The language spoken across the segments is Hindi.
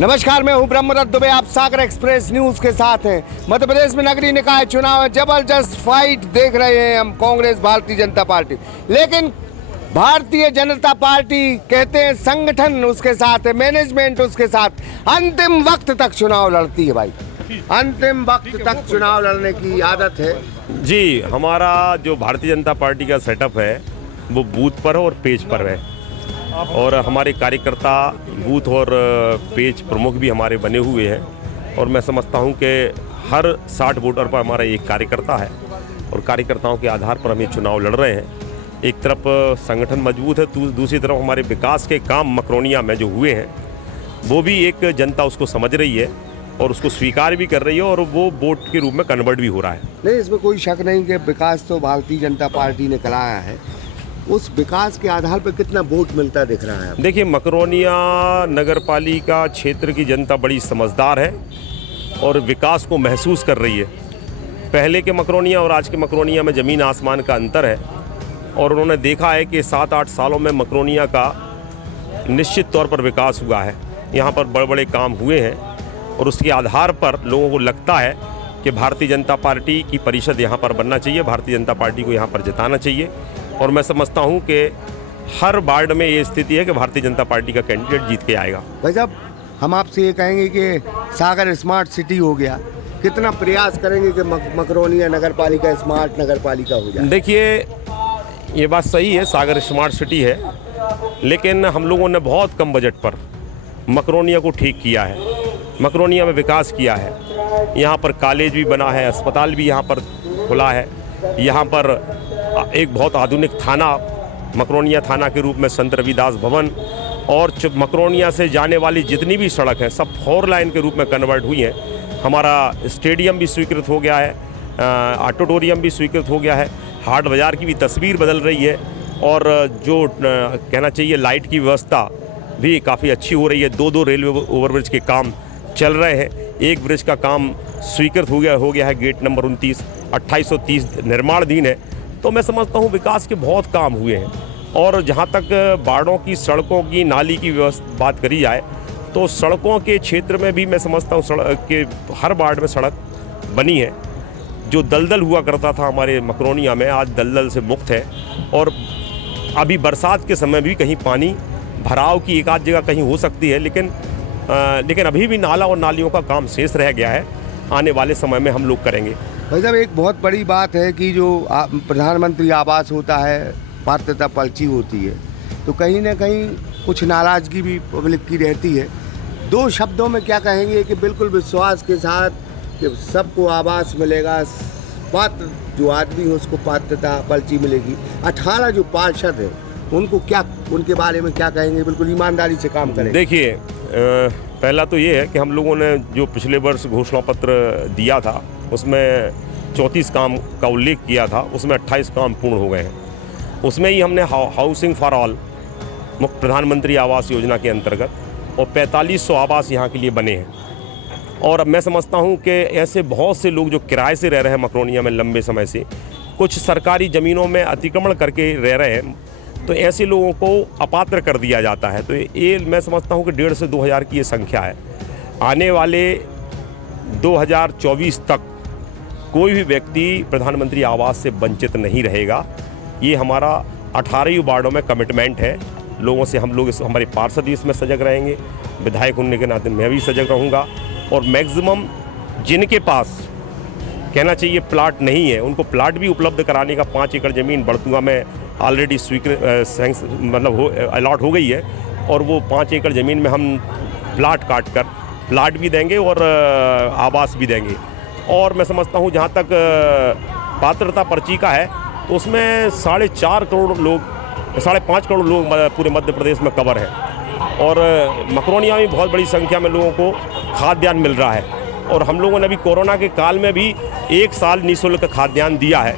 नमस्कार, मैं हूं ब्रह्मदत्त दुबे। आप सागर एक्सप्रेस न्यूज के साथ हैं। मध्य प्रदेश में नगरीय निकाय चुनाव है, जबरदस्त फाइट देख रहे हैं हम कांग्रेस भारतीय जनता पार्टी। लेकिन भारतीय जनता पार्टी कहते हैं संगठन उसके साथ है, मैनेजमेंट उसके साथ अंतिम वक्त तक चुनाव लड़ती है। भाई अंतिम वक्त तक चुनाव लड़ने की आदत है जी। हमारा जो भारतीय जनता पार्टी का सेटअप है वो बूथ पर और पेज पर है, और हमारे कार्यकर्ता बूथ और पेज प्रमुख भी हमारे बने हुए हैं। और मैं समझता हूं कि हर 60 वोटर पर हमारा एक कार्यकर्ता है, और कार्यकर्ताओं के आधार पर हम ये चुनाव लड़ रहे हैं। एक तरफ संगठन मजबूत है, दूसरी तरफ हमारे विकास के काम मकरोनिया में जो हुए हैं वो भी एक जनता उसको समझ रही है और उसको स्वीकार भी कर रही है, और वो वोट के रूप में कन्वर्ट भी हो रहा है। नहीं, इसमें कोई शक नहीं कि विकास तो भारतीय जनता पार्टी ने कराया है। उस विकास के आधार पर कितना वोट मिलता दिख रहा है? देखिए, मकरोनिया नगर पालिका क्षेत्र की जनता बड़ी समझदार है और विकास को महसूस कर रही है। पहले के मकरोनिया और आज के मकरोनिया में ज़मीन आसमान का अंतर है, और उन्होंने देखा है कि 7-8 सालों में मकरोनिया का निश्चित तौर पर विकास हुआ है। यहाँ पर बड़े बड़े काम हुए हैं, और उसके आधार पर लोगों को लगता है कि भारतीय जनता पार्टी की परिषद यहाँ पर बनना चाहिए, भारतीय जनता पार्टी को यहाँ पर जिताना चाहिए। और मैं समझता हूँ कि हर वार्ड में ये स्थिति है कि भारतीय जनता पार्टी का कैंडिडेट जीत के आएगा। भाई साहब, हम आपसे ये कहेंगे कि सागर स्मार्ट सिटी हो गया, कितना प्रयास करेंगे कि मकरोनिया नगर पालिका स्मार्ट नगर पालिका हो जाए? देखिए, ये बात सही है, सागर स्मार्ट सिटी है, लेकिन हम लोगों ने बहुत कम बजट पर मकरोनिया को ठीक किया है, मकरोनिया में विकास किया है। यहाँ पर कॉलेज भी बना है, अस्पताल भी यहाँ पर खुला है। यहाँ पर एक बहुत आधुनिक थाना, मकरोनिया थाना के रूप में संत रविदास भवन, और मकरोनिया से जाने वाली जितनी भी सड़क है सब 4 लाइन के रूप में कन्वर्ट हुई हैं। हमारा स्टेडियम भी स्वीकृत हो गया है, ऑडिटोरियम भी स्वीकृत हो गया है, हाट बाज़ार की भी तस्वीर बदल रही है, और जो कहना चाहिए लाइट की व्यवस्था भी काफ़ी अच्छी हो रही है। 2 रेलवे ओवरब्रिज के काम चल रहे हैं। एक ब्रिज का काम स्वीकृत हो गया है, गेट नंबर 29, 2830 निर्माणाधीन है। तो मैं समझता हूँ विकास के बहुत काम हुए हैं। और जहाँ तक बाड़ों की, सड़कों की, नाली की व्यवस्था बात करी जाए, तो सड़कों के क्षेत्र में भी मैं समझता हूँ सड़क के हर वार्ड में सड़क बनी है। जो दलदल हुआ करता था हमारे मकरोनिया में, आज दलदल से मुक्त है। और अभी बरसात के समय भी कहीं पानी भराव की एक आध जगह कहीं हो सकती है, लेकिन अभी भी नाला और नालियों का काम शेष रह गया है। आने वाले समय में हम लोग करेंगे। भाई साहब, एक बहुत बड़ी बात है कि जो प्रधानमंत्री आवास होता है, पात्रता पर्ची होती है, तो कहीं ना कहीं कुछ नाराज़गी भी पब्लिक की रहती है। 2 शब्दों में क्या कहेंगे कि बिल्कुल विश्वास के साथ कि सबको आवास मिलेगा, पात्र जो आदमी हो उसको पात्रता पर्ची मिलेगी। 18 जो पार्षद हैं उनको क्या, उनके बारे में क्या कहेंगे? बिल्कुल ईमानदारी से काम करें। देखिए, पहला तो ये है कि हम लोगों ने जो पिछले वर्ष घोषणा पत्र दिया था उसमें 34 काम का उल्लेख किया था, उसमें 28 काम पूर्ण हो गए हैं। उसमें ही हमने हाउसिंग फॉर ऑल प्रधानमंत्री आवास योजना के अंतर्गत और 4500 आवास यहाँ के लिए बने हैं। और अब मैं समझता हूँ कि ऐसे बहुत से लोग जो किराए से रह रहे हैं मकरोनिया में लंबे समय से, कुछ सरकारी ज़मीनों में अतिक्रमण करके रह रहे हैं, तो ऐसे लोगों को अपात्र कर दिया जाता है। तो ये मैं समझता हूँ कि 1,500 से 2,000 की ये संख्या है। आने वाले 2024 तक कोई भी व्यक्ति प्रधानमंत्री आवास से वंचित नहीं रहेगा। ये हमारा 18 वार्डों में कमिटमेंट है लोगों से। हम लोग हमारे पार्षद भी इसमें सजग रहेंगे, विधायक होने के नाते मैं भी सजग रहूँगा। और मैक्सिमम जिनके पास कहना चाहिए प्लाट नहीं है, उनको प्लाट भी उपलब्ध कराने का 5 एकड़ ज़मीन बड़तुआ में ऑलरेडी अलॉट हो गई है, और वो 5 एकड़ ज़मीन में हम प्लाट काट कर प्लाट भी देंगे और आवास भी देंगे। और मैं समझता हूँ जहाँ तक पात्रता पर्ची का है, तो उसमें 4.5 करोड़ लोग, 5.5 करोड़ लोग पूरे मध्य प्रदेश में कवर है। और मकरोनिया में बहुत बड़ी संख्या में लोगों को खाद्यान्न मिल रहा है। और हम लोगों ने अभी कोरोना के काल में भी 1 साल निःशुल्क खाद्यान्न दिया है।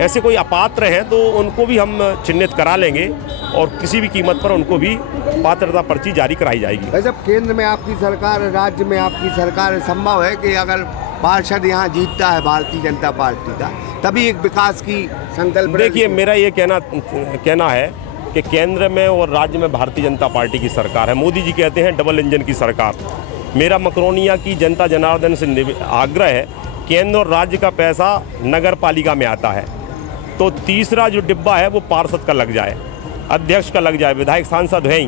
ऐसे कोई अपात्र हैं तो उनको भी हम चिन्हित करा लेंगे, और किसी भी कीमत पर उनको भी पात्रता पर्ची जारी कराई जाएगी। वैसे केंद्र में आपकी सरकार, राज्य में आपकी सरकार, संभव है कि अगर पार्षद यहाँ जीतता है भारतीय जनता पार्टी का, तभी एक विकास की संकल्प? देखिए, मेरा ये कहना है कि केंद्र में और राज्य में भारतीय जनता पार्टी की सरकार है। मोदी जी कहते हैं डबल इंजन की सरकार। मेरा मकरोनिया की जनता जनार्दन से आग्रह है, केंद्र और राज्य का पैसा नगर पालिका में आता है, तो तीसरा जो डिब्बा है वो पार्षद का लग जाए, अध्यक्ष का लग जाए, विधायक सांसद हैं ही,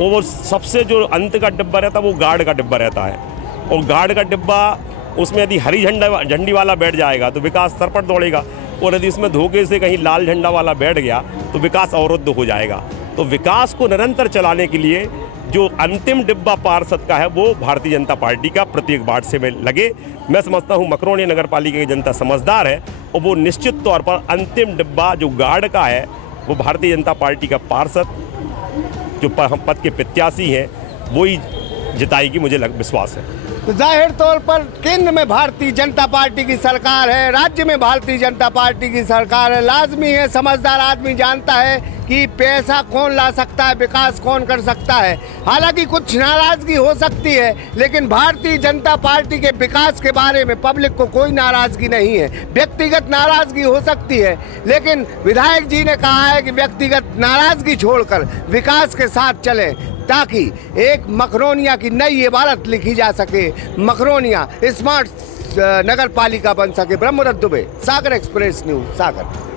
वो सबसे जो अंत का डिब्बा रहता है वो गार्ड का डिब्बा रहता है। और गार्ड का डिब्बा, उसमें यदि हरी झंडी वाला बैठ जाएगा तो विकास सरपट दौड़ेगा, और यदि इसमें धोखे से कहीं लाल झंडा वाला बैठ गया तो विकास अवरुद्ध हो जाएगा। तो विकास को निरंतर चलाने के लिए जो अंतिम डिब्बा पार्षद का है वो भारतीय जनता पार्टी का प्रत्येक वार्ड से में लगे। मैं समझता हूँ मकरोनिया नगर पालिका की जनता समझदार है और वो निश्चित तौर पर अंतिम डिब्बा जो गार्ड का है वो भारतीय जनता पार्टी का पार्षद जो पद के प्रत्याशी हैं वो ही जिताएगी, मुझे विश्वास है। तो जाहिर तौर पर केंद्र में भारतीय जनता पार्टी की सरकार है, राज्य में भारतीय जनता पार्टी की सरकार है। लाजमी है, समझदार आदमी जानता है कि पैसा कौन ला सकता है, विकास कौन कर सकता है। हालांकि कुछ नाराजगी हो सकती है, लेकिन भारतीय जनता पार्टी के विकास के बारे में पब्लिक को कोई नाराजगी नहीं है। व्यक्तिगत नाराजगी हो सकती है, लेकिन विधायक जी ने कहा है कि व्यक्तिगत नाराजगी छोड़कर विकास के साथ चलें, ताकि एक मकरोनिया की नई इबारत लिखी जा सके, मकरोनिया स्मार्ट नगर पालिका बन सके। ब्रह्मदत्त दुबे, सागर एक्सप्रेस न्यूज़, सागर।